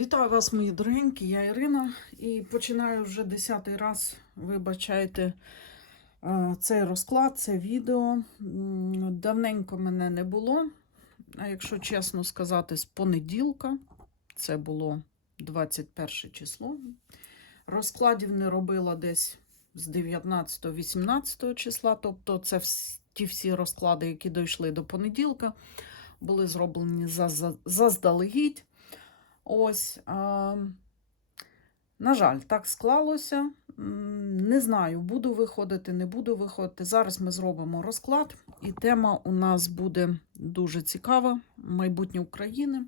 Вітаю вас, мої дорогенькі, я Ірина, і починаю вже десятий раз, вибачайте, е, цей розклад, це відео. Давненько мене не було. А якщо чесно сказати, з понеділка, це було 21 число. Розкладів не робила десь з 19-18 числа, тобто це ті всі розклади, які дійшли до понеділка, були зроблені заздалегідь. Ось, на жаль, так склалося. Не знаю, буду виходити, не буду виходити. Зараз ми зробимо розклад, і тема у нас буде дуже цікава: майбутнє України.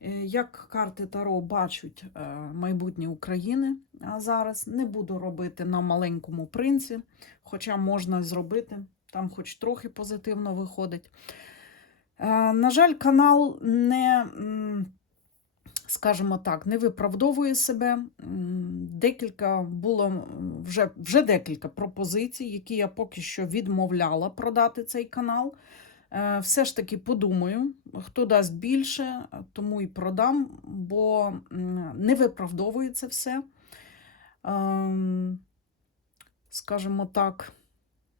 Е, Як карти Таро бачать е, майбутнє України а зараз, не буду робити на маленькому принці, хоча можна зробити, там хоч трохи позитивно виходить. Е, На жаль, канал не. Скажімо так, не виправдовує себе. Декілька було вже, вже декілька пропозицій, які я поки що відмовляла продати цей канал. Е, Все ж таки подумаю, хто дасть більше, тому і продам, бо не виправдовує це все. Ем, Скажімо так,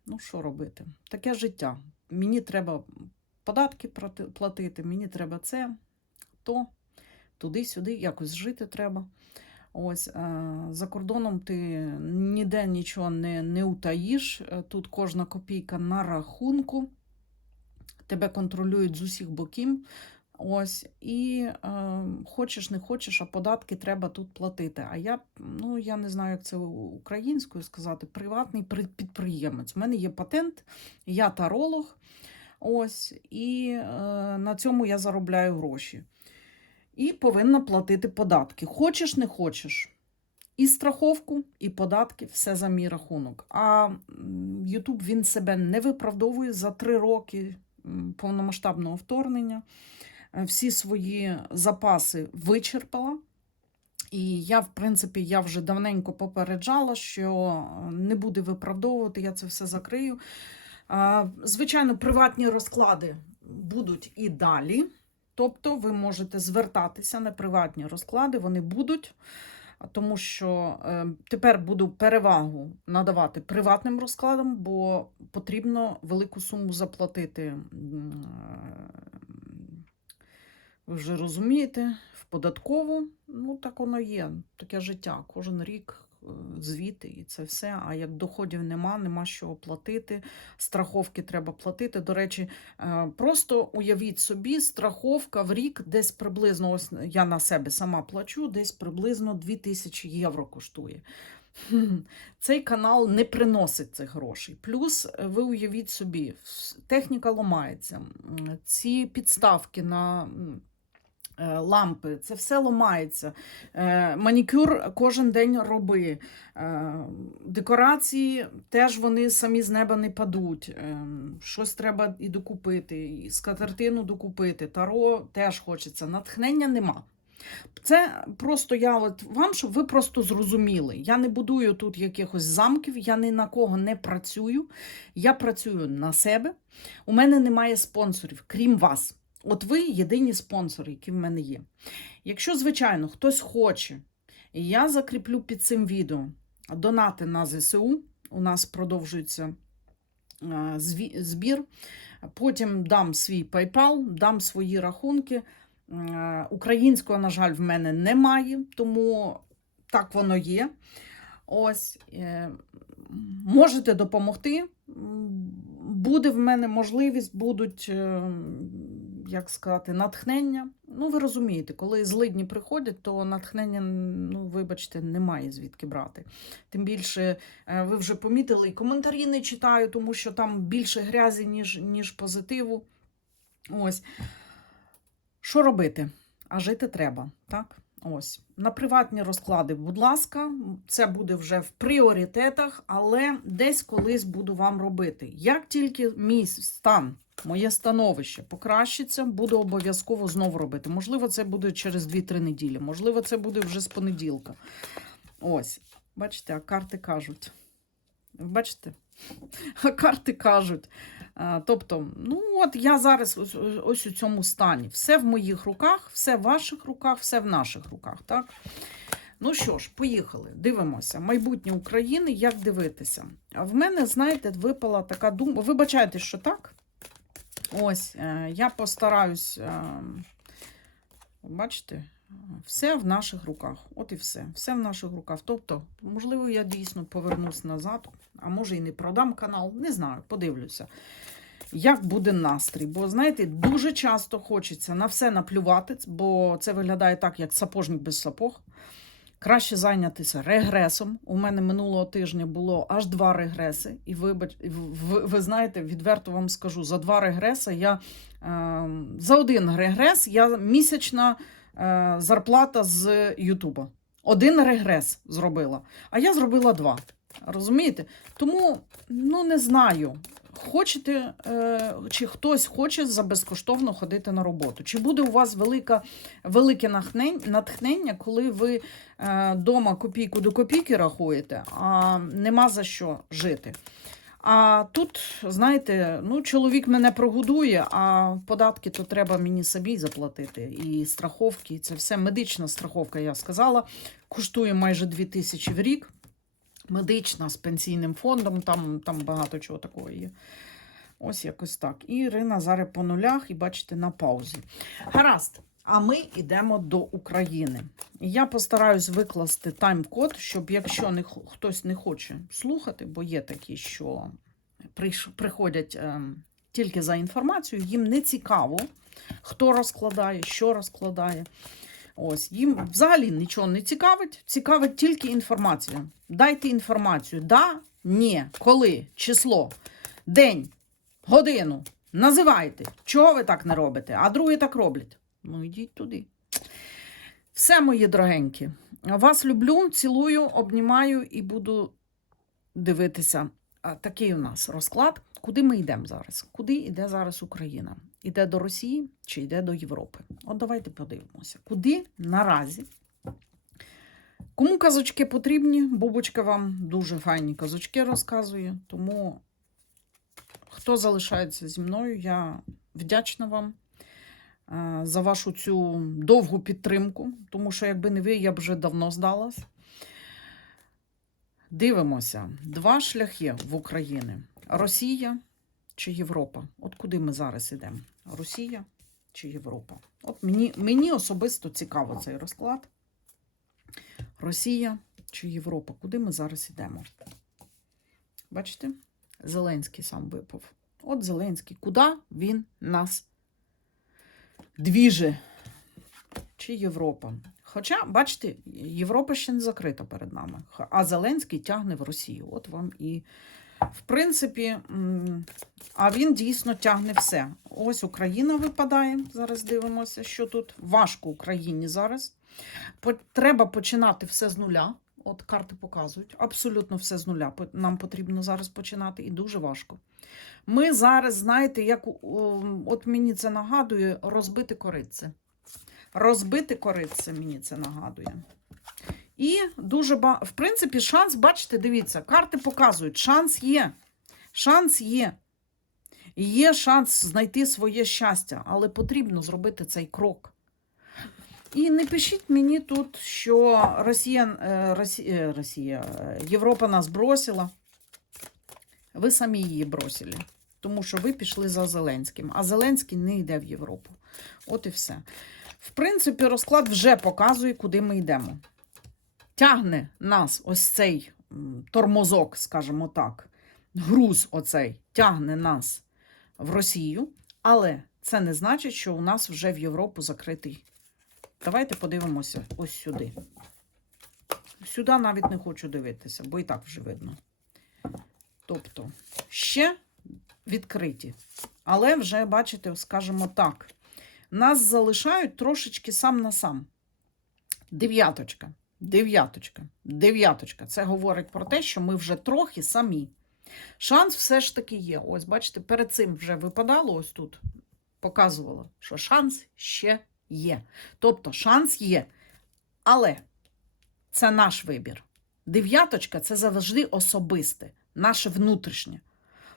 ну що робити? Таке життя. Мені треба податки платити, мені треба це, то туди-сюди, якось жити треба. Ось е, за кордоном ти ніде нічого не, не утаїш. Е, Тут кожна копійка на рахунку, тебе контролюють з усіх боків. Ось, і е, хочеш, не хочеш, а податки треба тут платити. А я, ну, я не знаю, як це українською сказати, приватний підприємець. У мене є патент, я таролог. Ось, і е, на цьому я заробляю гроші і повинна платити податки. Хочеш, не хочеш. І страховку, і податки все за мій рахунок. А Ютуб він себе не виправдовує за три роки повномасштабного вторгнення. Е, Всі свої запаси вичерпала. І я, в принципі, я вже давненько попереджала, що е, не буде виправдовувати, я це все закрию. Звичайно, приватні розклади будуть і далі. Тобто ви можете звертатися на приватні розклади, вони будуть, тому що е, тепер буду перевагу надавати приватним розкладам, бо потрібно велику суму заплатити. е, Ви вже розумієте, в податкову, ну так воно є, таке життя. Кожен рік звіти і це все. А як доходів нема, нема що платити, страховки треба платити. До речі, Е, Просто уявіть собі, страховка в рік десь приблизно, ось я на себе сама плачу, десь приблизно 2000 євро коштує. Цей канал не приносить цих грошей. Плюс е, ви уявіть собі, техніка ламається, ці підставки на е, лампи, це все ламається. Е, Манікюр кожен день роби. Е, Декорації теж вони самі з неба не падуть. Е, Щось треба і докупити, і скатертину докупити. Таро теж хочеться. Натхнення нема. Це просто я от вам, щоб ви просто зрозуміли. Я не будую тут якихось замків, я ні на кого не працюю. Я працюю на себе. У мене немає спонсорів, крім вас. От ви єдині спонсори, які в мене є. Якщо, звичайно, хтось хоче, я закріплю під цим відео донати на ЗСУ. У нас продовжується збір. Потім дам свій PayPal, дам свої рахунки. Українського, на жаль, в мене немає, тому так воно є. Ось е, можете допомогти. Буде в мене можливість, будуть, е, як сказати, натхнення. Ну, ви розумієте, коли злидні приходять, то натхнення, ну, вибачте, немає звідки брати. Тим більше, е, ви вже помітили, і коментарі не читаю, тому що там більше грязі, ніж, ніж позитиву. Ось. Що робити? А жити треба, так? Ось. На приватні розклади, будь ласка, це буде вже в пріоритетах, але десь колись буду вам робити. Як тільки мій стан, моє становище покращиться, буду обов'язково знову робити. Можливо, це буде через 2-3 неділі, можливо, це буде вже з понеділка. Ось, бачите, а карти кажуть. Бачите? А карти кажуть. а, Тобто, ну от я зараз ось, ось у цьому стані. Все в моїх руках, все в ваших руках, все в наших руках. Так? Ну що ж, поїхали. Дивимося. Майбутнє України, як дивитися. А в мене, знаєте, випала така думка. Вибачайте, що так. Ось, е, я постараюсь. е, Бачите, все в наших руках. От і все. Все в наших руках. Тобто, можливо, я дійсно повернусь назад, а може і не продам канал. Не знаю, подивлюся. Як буде настрій? Бо, знаєте, дуже часто хочеться на все наплювати, бо це виглядає так, як сапожник без сапог. Краще зайнятися регресом. У мене минулого тижня було аж два регреси. І вибач, ви, ви знаєте, відверто вам скажу, за два регреси я е, за один регрес я місячна е, зарплата з Ютуба. Один регрес зробила, а я зробила два. Розумієте? Тому ну не знаю. Хочете, е, чи хтось хоче за безкоштовно ходити на роботу? Чи буде у вас велика, велике натхнення, коли ви е, дома копійку до копійки рахуєте, а нема за що жити? А тут, знаєте, ну, чоловік мене прогодує, а податки то треба мені собі заплатити. І страховки, це все медична страховка, я сказала, коштує майже 2 тисячі в рік. Медична з пенсійним фондом, там, там багато чого такого є. Ось якось так. І Ірина зараз по нулях, і бачите, на паузі. Гаразд. А ми йдемо до України. Я постараюсь викласти тайм-код, щоб якщо не, хтось не хоче слухати, бо є такі, що приходять ем, тільки за інформацією, їм не цікаво, хто розкладає, що розкладає. Ось, їм взагалі нічого не цікавить, цікавить тільки інформація. Дайте інформацію. Да, ні, коли, число, день, годину. Називайте, чого ви так не робите, а другі так роблять. Ну, йдіть туди. Все, мої дорогенькі. Вас люблю, цілую, обнімаю і буду дивитися. Такий у нас розклад. Куди ми йдемо зараз? Куди йде зараз Україна? Іде до Росії чи йде до Європи? От давайте подивимося, куди наразі. Кому казочки потрібні, Бубочка вам дуже файні казочки розказує. Тому хто залишається зі мною, я вдячна вам за вашу цю довгу підтримку, тому що, якби не ви, я б вже давно здалась. Дивимося, два шляхи в Україні: Росія чи Європа. От куди ми зараз йдемо? Росія чи Європа? От мені, мені особисто цікаво цей розклад. Росія чи Європа? Куди ми зараз йдемо? Бачите? Зеленський сам випав. От Зеленський. Куди він нас двіже? Чи Європа? Хоча, бачите, Європа ще не закрита перед нами, а Зеленський тягне в Росію. От вам і, в принципі, а він дійсно тягне все. Ось Україна випадає. Зараз дивимося, що тут важко Україні зараз. Треба починати все з нуля. От карти показують. Абсолютно все з нуля. Нам потрібно зараз починати, і дуже важко. Ми зараз, знаєте, як от мені це нагадує, розбити коритце. Розбити коритце мені це нагадує. І дуже в принципі, шанс, бачите, дивіться, карти показують, шанс є. Шанс є. Є шанс знайти своє щастя, але потрібно зробити цей крок. І не пишіть мені тут, що Росія, е, Росія, Росія, е, Європа нас бросила. Ви самі її бросили, тому що ви пішли за Зеленським, а Зеленський не йде в Європу. От і все. В принципі, розклад вже показує, куди ми йдемо. Тягне нас ось цей тормозок, скажімо так, груз оцей тягне нас в Росію, але це не значить, що у нас вже в Європу закритий. Давайте подивимося ось сюди. Сюди навіть не хочу дивитися, бо і так вже видно. Тобто, ще відкриті. Але вже, бачите, скажімо так, нас залишають трошечки сам на сам. Дев'яточка, дев'яточка, дев'яточка. Це говорить про те, що ми вже трохи самі. Шанс все ж таки є. Ось, бачите, перед цим вже випадало, ось тут показувало, що шанс ще є. Тобто шанс є. Але це наш вибір. Дев'яточка це завжди особисте. наше внутрішнє.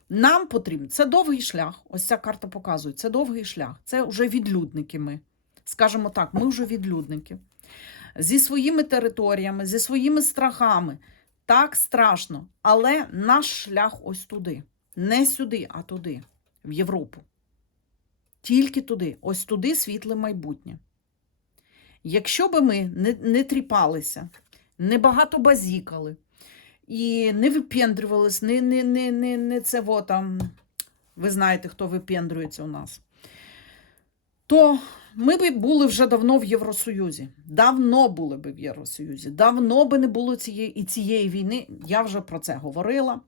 Нам потрібно, це довгий шлях. Ось ця карта показує, це довгий шлях. Це вже відлюдники ми. Скажімо так, ми вже відлюдники. Зі своїми територіями, зі своїми страхами. Так страшно. Але наш шлях ось туди. Не сюди, а туди, в Європу. Тільки туди, ось туди світле майбутнє. Якщо би ми не, не тріпалися, не багато базікали і не випендрювались, не, не, не, не, не це во там, ви знаєте, хто випендрюється у нас, то ми б були вже давно в Євросоюзі. Давно були б в Євросоюзі. Давно би не було цієї і цієї війни. Я вже про це говорила.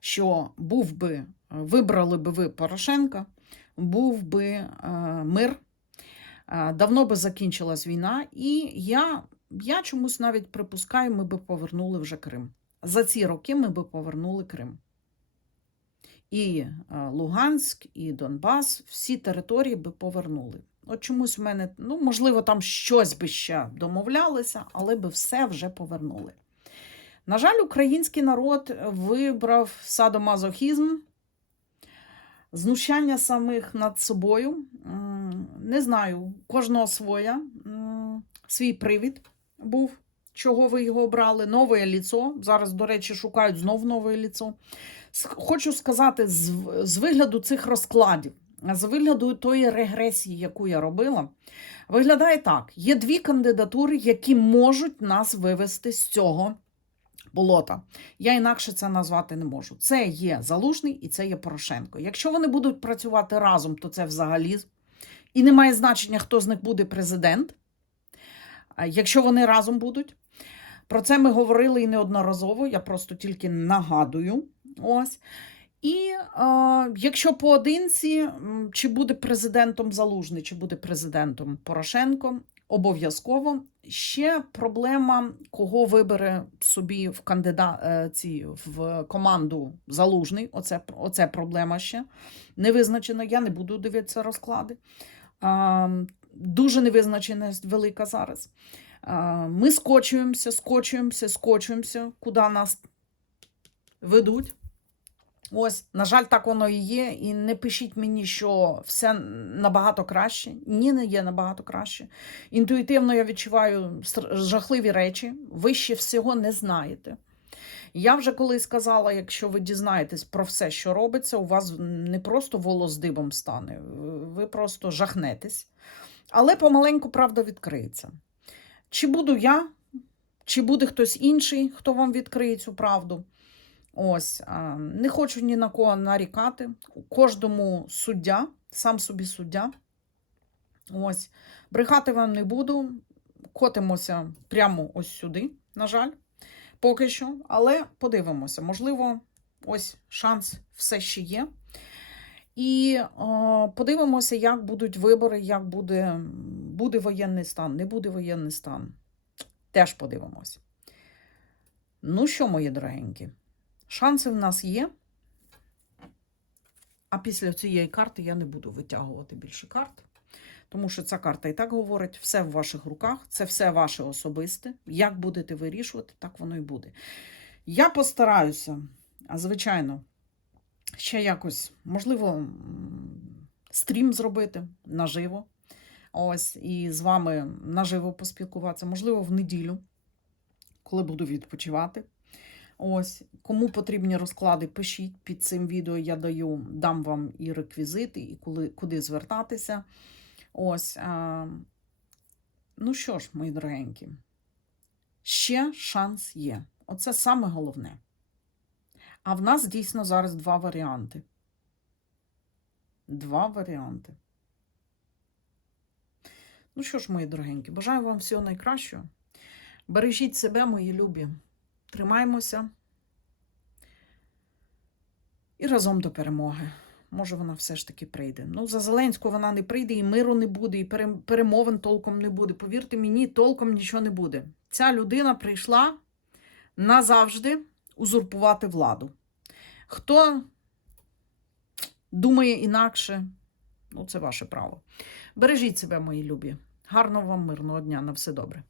Що був би, вибрали би ви Порошенка, був би е, мир, е, давно би закінчилась війна, і я, я чомусь навіть припускаю, ми би повернули вже Крим. За ці роки ми би повернули Крим. І е, Луганськ, і Донбас, всі території би повернули. От чомусь в мене, ну, можливо, там щось би ще домовлялися, але би все вже повернули. На жаль, український народ вибрав садомазохізм, знущання самих над собою. Не знаю, кожного своя, свій привід був, чого ви його обрали. Нове ліцо. Зараз, до речі, шукають знов нове ліцо. Хочу сказати, з, з вигляду цих розкладів, з вигляду тої регресії, яку я робила, виглядає так: є дві кандидатури, які можуть нас вивести з цього болота. Я інакше це назвати не можу. Це є Залужний і це є Порошенко. Якщо вони будуть працювати разом, то це взагалі. І не має значення, хто з них буде президент. Якщо вони разом будуть. Про це ми говорили і неодноразово, я просто тільки нагадую. Ось. І е, якщо поодинці, чи буде президентом Залужний, чи буде президентом Порошенко, обов'язково. Ще проблема, кого вибере собі в кандидат е, в команду Залужний. Оце, оце проблема ще. Не визначено. Я не буду дивитися розклади. А, дуже невизначеність велика зараз. А, Ми скочуємося, скочуємося, скочуємося, куди нас ведуть. Ось, на жаль, так воно і є. І не пишіть мені, що все набагато краще. Ні, не є набагато краще. Інтуїтивно я відчуваю жахливі речі. Ви ще всього не знаєте. Я вже колись сказала, якщо ви дізнаєтесь про все, що робиться, у вас не просто волос дибом стане, ви просто жахнетесь. Але помаленьку правда відкриється. Чи буду я, чи буде хтось інший, хто вам відкриє цю правду? Ось, не хочу ні на кого нарікати. Кожному суддя, сам собі суддя. Ось, брехати вам не буду. Котимося прямо ось сюди, на жаль, поки що. Але подивимося, можливо, ось шанс все ще є. І е, подивимося, як будуть вибори, як буде, буде воєнний стан, не буде воєнний стан. Теж подивимося. Ну що, мої дорогенькі? Шанси в нас є. А після цієї карти я не буду витягувати більше карт. Тому що ця карта і так говорить, все в ваших руках, це все ваше особисте. Як будете вирішувати, так воно і буде. Я постараюся, а звичайно, ще якось, можливо, стрім зробити наживо. Ось, і з вами наживо поспілкуватися, можливо, в неділю, коли буду відпочивати. Ось, кому потрібні розклади, пишіть під цим відео. Я даю, дам вам і реквізити, і коли, куди звертатися. Ось. А, ну що ж, мої дорогенькі, ще шанс є. Оце саме головне. А в нас дійсно зараз два варіанти. Два варіанти. Ну що ж, мої дорогенькі, бажаю вам всього найкращого. Бережіть себе, мої любі. Тримаймося. І разом до перемоги. Може, вона все ж таки прийде. Ну, за Зеленську вона не прийде, і миру не буде, і перемовин толком не буде. Повірте мені, толком нічого не буде. Ця людина прийшла назавжди узурпувати владу. Хто думає інакше, ну, це ваше право. Бережіть себе, мої любі. Гарного вам мирного дня. На все добре.